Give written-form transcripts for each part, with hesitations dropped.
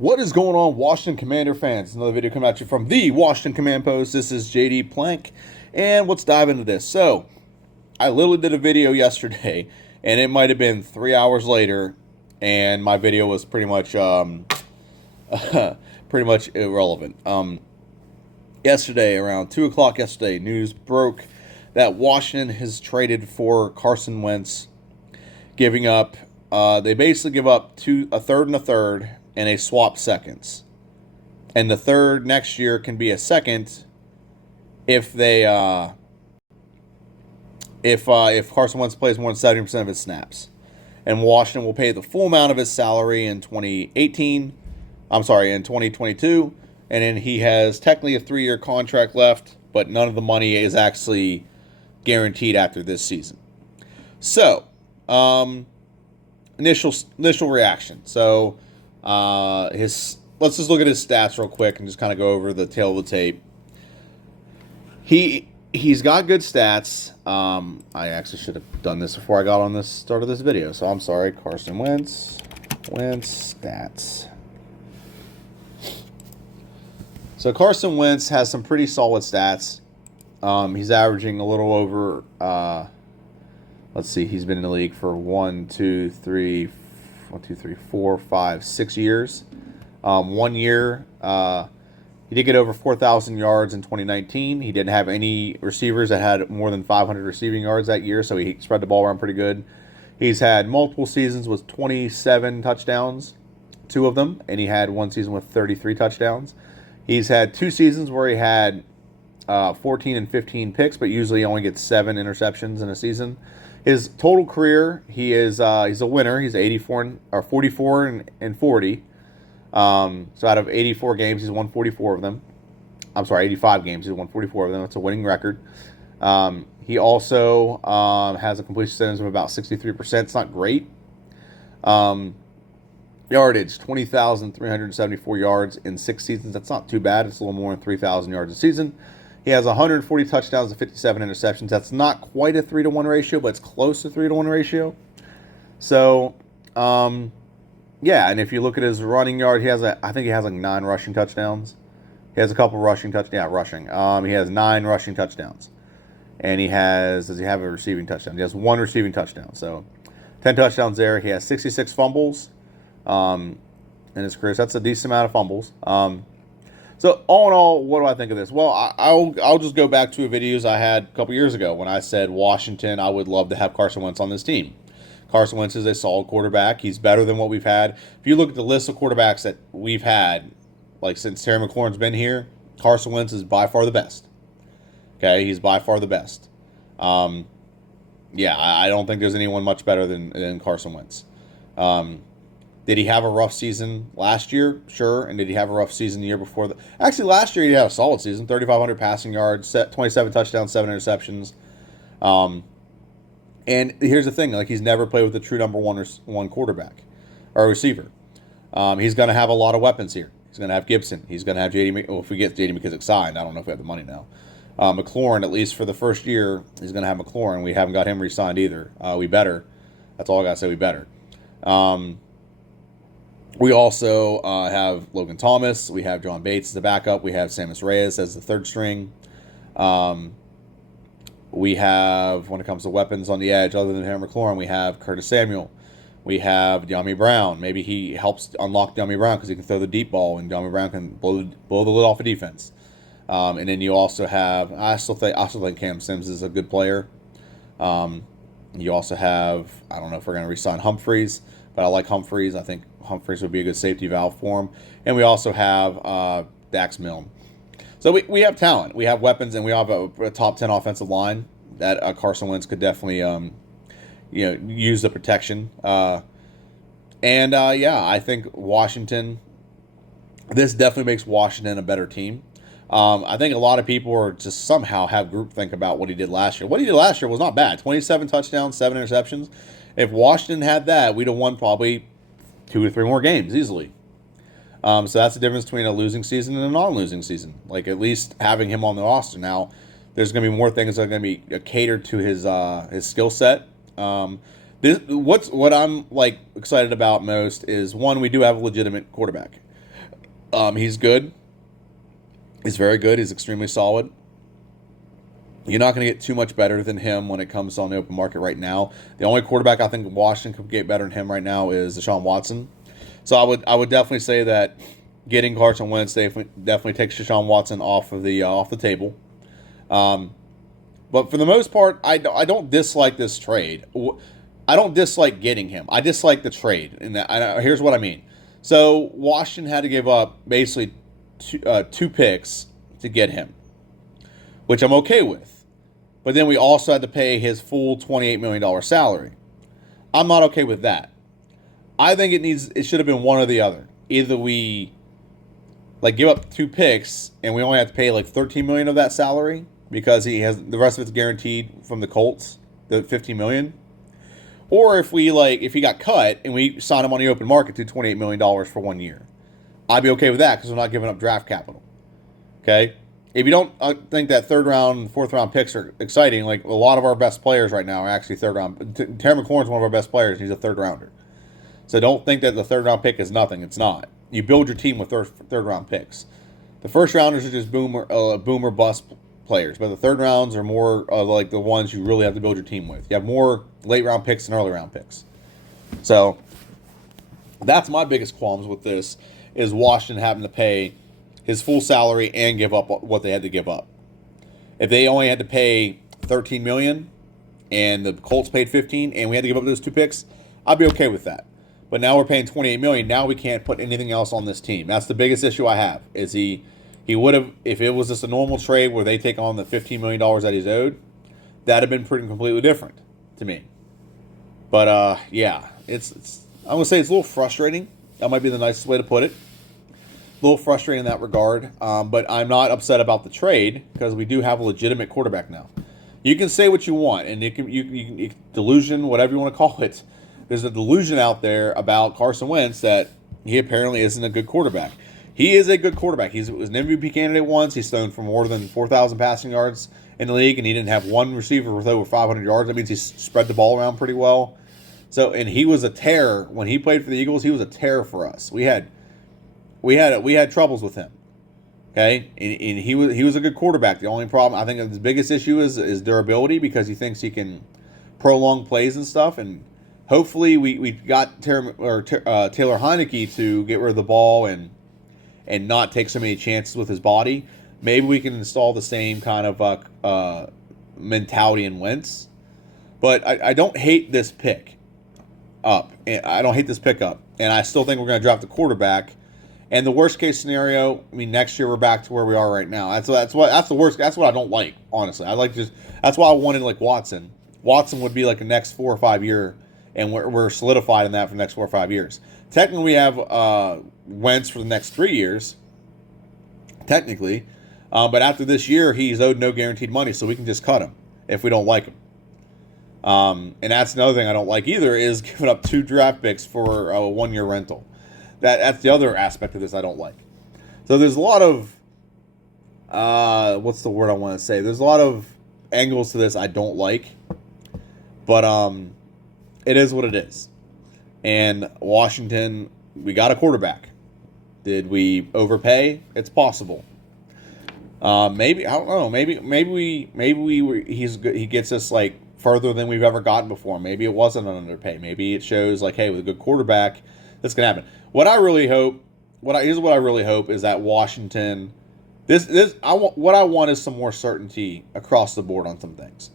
What is going on, Washington Commander fans? Another video coming at you from the Washington Command Post. This is JD Plank, and let's dive into this. So, I literally did a video yesterday, and it might have been 3 hours later, and my video was pretty much pretty much irrelevant. Yesterday, around 2 o'clock yesterday, news broke that Washington has traded for Carson Wentz, giving up. They basically give up a third and a third, and they swap seconds. And the third next year can be a second if they if Carson Wentz plays more than 70% of his snaps. And Washington will pay the full amount of his salary in 2018. I'm sorry, in 2022. And then he has technically a 3-year contract left, but none of the money is actually guaranteed after this season. So, initial reaction. So, let's just look at his stats real quick and just kind of go over the tail of the tape. He's got good stats. I actually should have done this before I got on this start of this video, so I'm sorry. Carson Wentz stats. So Carson Wentz has some pretty solid stats. He's averaging a little over. Let's see. He's been in the league for 6 years. 1 year, he did get over 4,000 yards in 2019. He didn't have any receivers that had more than 500 receiving yards that year, so he spread the ball around pretty good. He's had multiple seasons with 27 touchdowns, 2 of them, and he had one season with 33 touchdowns. He's had 2 seasons where he had 14 and 15 picks, but usually he only gets 7 interceptions in a season. His total career, he's a winner. He's 44 and 40. So out of 84 games, he's won 44 of them. I'm sorry, 85 games, he's won 44 of them. That's a winning record. He also has a completion percentage of about 63%. It's not great. Yardage, 20,374 yards in 6 seasons. That's not too bad. It's a little more than 3,000 yards a season. He has 140 touchdowns and 57 interceptions. That's not quite a 3-to-1 ratio, but it's close to 3-to-1 ratio. So, yeah, and if you look at his running yard, I think he has like 9 rushing touchdowns. He has a couple rushing touchdowns. Yeah, rushing. He has 9 rushing touchdowns. And does he have a receiving touchdown? He has 1 receiving touchdown. So, 10 touchdowns there. He has 66 fumbles in his career. So that's a decent amount of fumbles. So all in all, what do I think of this? Well, I'll just go back to videos I had a couple years ago when I said Washington, I would love to have Carson Wentz on this team. Carson Wentz is a solid quarterback. He's better than what we've had. If you look at the list of quarterbacks that we've had, like since Terry McLaurin's been here, Carson Wentz is by far the best. Okay, he's by far the best. Yeah, I don't think there's anyone much better than Carson Wentz. Did he have a rough season last year? Sure. And did he have a rough season the year before that? Actually, last year he had a solid season. 3,500 passing yards, 27 touchdowns, 7 interceptions. And here's the thing. Like, he's never played with a true number one quarterback or receiver. He's going to have a lot of weapons here. He's going to have Gibson. He's going to have J.D. Well, if we get J.D. McKissick signed, I don't know if we have the money now. McLaurin, at least for the first year, he's going to have McLaurin. We haven't got him re-signed either. We better. That's all I got to say. We better. We also have Logan Thomas. We have John Bates as the backup. We have Sammis Reyes as the third string. We have, when it comes to weapons on the edge, other than Harry McLaurin, we have Curtis Samuel. We have De'Ami Brown. Maybe he helps unlock De'Ami Brown because he can throw the deep ball, and De'Ami Brown can blow the lid off a defense. And then you also have, I still think Cam Sims is a good player. You also have, I don't know if we're going to re-sign Humphreys, but I like Humphreys. I think Humphreys would be a good safety valve for him. And we also have Dax Milne. So we have talent. We have weapons, and we have a top 10 offensive line that Carson Wentz could definitely use the protection. Yeah, I think Washington, this definitely makes Washington a better team. I think a lot of people are just somehow have groupthink about what he did last year. What he did last year was not bad. 27 touchdowns, 7 interceptions. If Washington had that, we'd have won probably 2 or 3 more games easily. So that's the difference between a losing season and a non-losing season. Like, at least having him on the roster. Now, there's going to be more things that are going to be catered to his skill set. What I'm like excited about most is, one, we do have a legitimate quarterback. He's good. He's very good. He's extremely solid. You're not going to get too much better than him when it comes on the open market right now. The only quarterback I think Washington could get better than him right now is Deshaun Watson. So I would definitely say that getting Carson Wentz definitely takes Deshaun Watson off the table. But for the most part, I don't dislike this trade. I don't dislike getting him. I dislike the trade. And here's what I mean. So Washington had to give up basically two picks to get him, which I'm okay with. But then we also had to pay his full $28 million salary. I'm not okay with that. I think it should have been one or the other. Either we give up two picks and we only have to pay like $13 million of that salary because he has the rest of it's guaranteed from the Colts, the $15 million. Or if he got cut and we sign him on the open market to $28 million for 1 year. I'd be okay with that because we're not giving up draft capital. Okay? If you don't think that third round, fourth round picks are exciting, like a lot of our best players right now are actually third round. Terry McLaurin's one of our best players, and he's a third rounder. So don't think that the third round pick is nothing. It's not. You build your team with third round picks. The first rounders are just boomer bust players, but the third rounds are more like the ones you really have to build your team with. You have more late round picks than early round picks. So that's my biggest qualms with this is Washington having to pay his full salary and give up what they had to give up. If they only had to pay $13 million and the Colts paid $15 and we had to give up those two picks, I'd be okay with that. But now we're paying $28 million. Now we can't put anything else on this team. That's the biggest issue I have. Is he would have, if it was just a normal trade where they take on the $15 million that he's owed, that'd have been pretty completely different to me. But yeah, it's I'm gonna say it's a little frustrating. That might be the nicest way to put it. A little frustrating in that regard. But I'm not upset about the trade because we do have a legitimate quarterback now. You can say what you want, and you can delusion, whatever you want to call it. There's a delusion out there about Carson Wentz that he apparently isn't a good quarterback. He is a good quarterback. He was an MVP candidate once. He's thrown for more than 4,000 passing yards in the league, and he didn't have one receiver with over 500 yards. That means he spread the ball around pretty well. So, and he was a terror when he played for the Eagles. He was a terror for us. We had troubles with him. Okay, and he was a good quarterback. The only problem, I think, his biggest issue is durability because he thinks he can prolong plays and stuff. And hopefully, we got Taylor Heineke to get rid of the ball and not take so many chances with his body. Maybe we can install the same kind of mentality in Wentz. But I don't hate this pick up. I don't hate this pickup, and I still think we're going to draft the quarterback. And the worst case scenario, I mean, next year we're back to where we are right now. That's the worst. That's what I don't like, honestly. That's why I wanted like Watson. Watson would be like a next 4 or 5 year, and we're solidified in that for the next 4 or 5 years. Technically, we have Wentz for the next 3 years. Technically, but after this year, he's owed no guaranteed money, so we can just cut him if we don't like him. And that's another thing I don't like either is giving up 2 draft picks for a 1 year rental. That's the other aspect of this I don't like. So there's a lot of what's the word I want to say? There's a lot of angles to this I don't like, but it is what it is. And Washington, we got a quarterback. Did we overpay? It's possible. Maybe I don't know. He gets us like further than we've ever gotten before. Maybe it wasn't an underpay. Maybe it shows like, hey, with a good quarterback, this can happen. What I really hope is that Washington. What I want is some more certainty across the board on some things.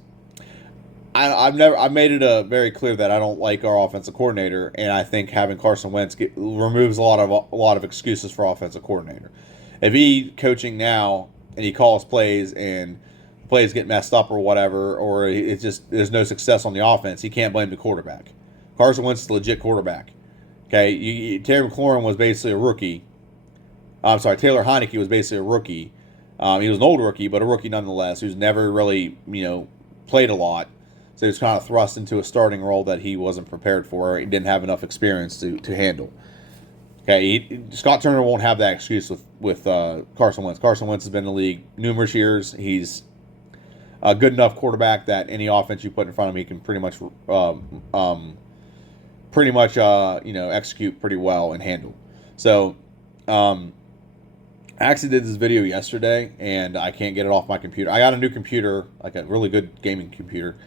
I've made it very clear that I don't like our offensive coordinator, and I think having Carson Wentz removes a lot of excuses for offensive coordinator. If he coaching now and he calls plays and plays get messed up or whatever, or it's just there's no success on the offense, he can't blame the quarterback. Carson Wentz is a legit quarterback. Okay, Terry McLaurin was basically a rookie. I'm sorry, Taylor Heineke was basically a rookie. He was an old rookie, but a rookie nonetheless, who's never really, played a lot. So he was kind of thrust into a starting role that he wasn't prepared for. He didn't have enough experience to handle. Okay, Scott Turner won't have that excuse with Carson Wentz. Carson Wentz has been in the league numerous years. He's a good enough quarterback that any offense you put in front of him, he can pretty much execute pretty well and handle. So I actually did this video yesterday, and I can't get it off my computer. I got a new computer, like a really good gaming computer,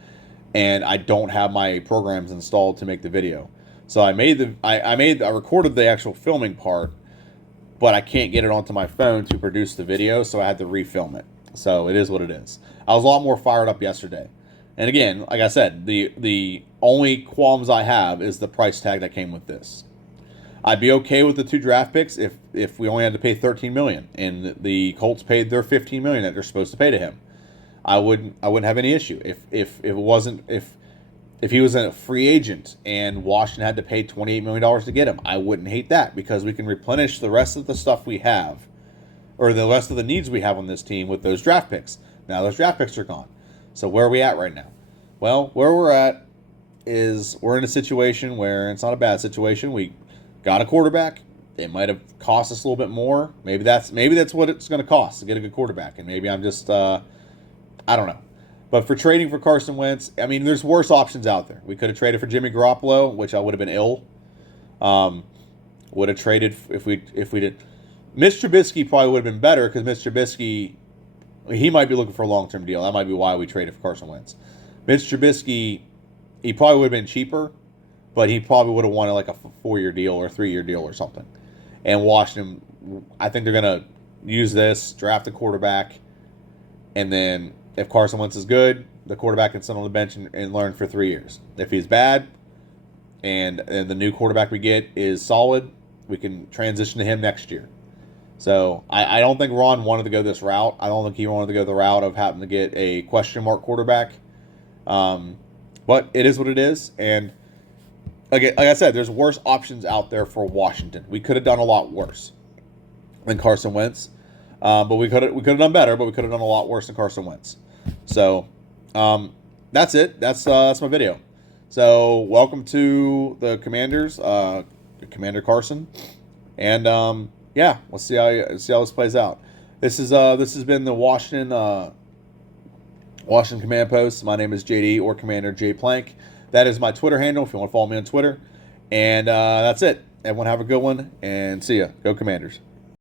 and I don't have my programs installed to make the video. So I recorded the actual filming part, but I can't get it onto my phone to produce the video, so I had to refilm it. So it is what it is. I was a lot more fired up yesterday. And again, like I said, the only qualms I have is the price tag that came with this. I'd be okay with the 2 draft picks if we only had to pay $13 million and the Colts paid their $15 million that they're supposed to pay to him. I wouldn't have any issue if he was a free agent and Washington had to pay $28 million to get him. I wouldn't hate that because we can replenish the rest of the stuff we have, or the rest of the needs we have on this team with those draft picks. Now those draft picks are gone. So where are we at right now? Well, where we're at is we're in a situation where it's not a bad situation. We got a quarterback. It might have cost us a little bit more. Maybe that's what it's going to cost to get a good quarterback. And maybe I'm just I don't know. But for trading for Carson Wentz, I mean, there's worse options out there. We could have traded for Jimmy Garoppolo, which I would have been ill. Would have traded if we did. Mitch Trubisky probably would have been better because Mitch Trubisky, he might be looking for a long-term deal. That might be why we traded for Carson Wentz. Mitch Trubisky, he probably would have been cheaper, but he probably would have wanted like a 4-year deal or a 3-year deal or something. And Washington, I think they're going to use this, draft a quarterback, and then if Carson Wentz is good, the quarterback can sit on the bench and learn for 3 years. If he's bad and the new quarterback we get is solid, we can transition to him next year. So I don't think Ron wanted to go this route. I don't think he wanted to go the route of having to get a question mark quarterback. But it is what it is. And like I said, there's worse options out there for Washington. We could have done a lot worse than Carson Wentz. But we could have done better, but we could have done a lot worse than Carson Wentz. So that's it. That's my video. So welcome to the Commanders, Commander Carson, and yeah, we'll see how this plays out. This has been the Washington Command Post. My name is JD or Commander J Plank. That is my Twitter handle if you want to follow me on Twitter. And that's it. Everyone have a good one and see ya. Go Commanders.